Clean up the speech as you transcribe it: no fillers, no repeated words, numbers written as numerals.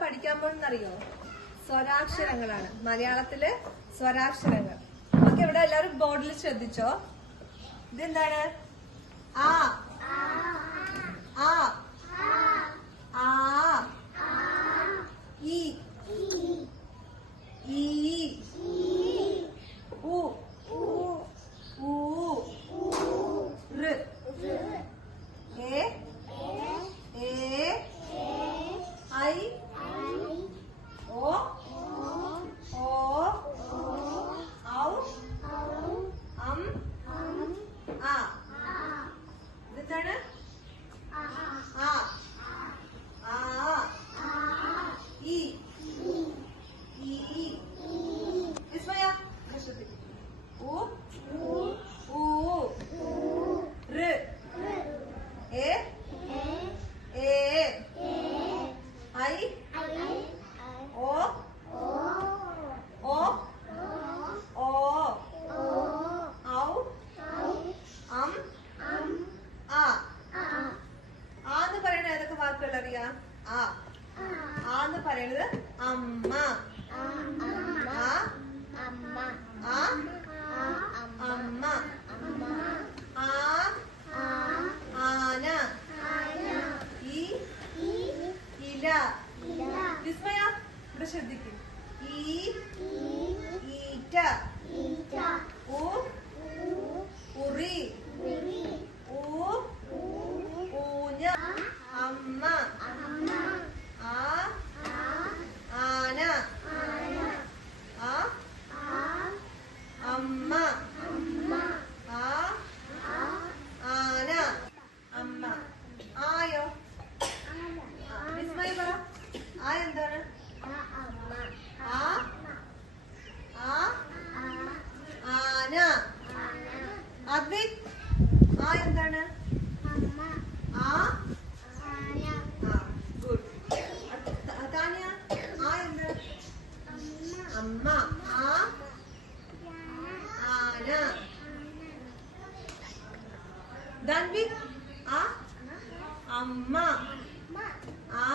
പഠിക്കാൻ പോകുന്നറിയോ? സ്വരാക്ഷരങ്ങളാണ്. മലയാളത്തില് സ്വരാക്ഷരങ്ങൾ. ഓക്കെ, ഇവിടെ എല്ലാവരും ബോർഡിൽ ശ്രദ്ധിച്ചോ. ഇതെന്താണ്? ആ ആ ആ ഈ ഈ ഉ ഊ ഋ എ എ ഐ ഓ ഓ ഔ അം ആ. ഇതെന്താണ്? ആ ആ ഈ ഈ വിസ്മയ ഉ ഊ ഋ എ എ ഐ ഓ ഓ ഓ ഔ അം ആ. ആന്ന് പറയണ ഏതൊക്കെ വാക്കുകൾ അറിയാം? ആ ആന്ന് പറയണത് അമ്മ, ആ ആ അമ്മ, ആ ആന, ഈ ഇല. വിസ്മയ ഇവിടെ ശ്രദ്ധിക്കും. ഈ ഈറ്റ, ഉ ഉറി, ഊ ഊഞ്ഞ, അമ്മ, ആ ആന, ആ അമ്മ, ആ ആന അമ്മ. ആയോ? വിസ്മയ പറ. ആ എന്താണ്? ആ ആ ആന. അദ്വിക് ആ എന്താണ്? ആ ഗുഡ്. താനിയ ആ എന്താണ്? അമ്മ, ആ ആന. ധൻവിക് ആ അമ്മ, ആ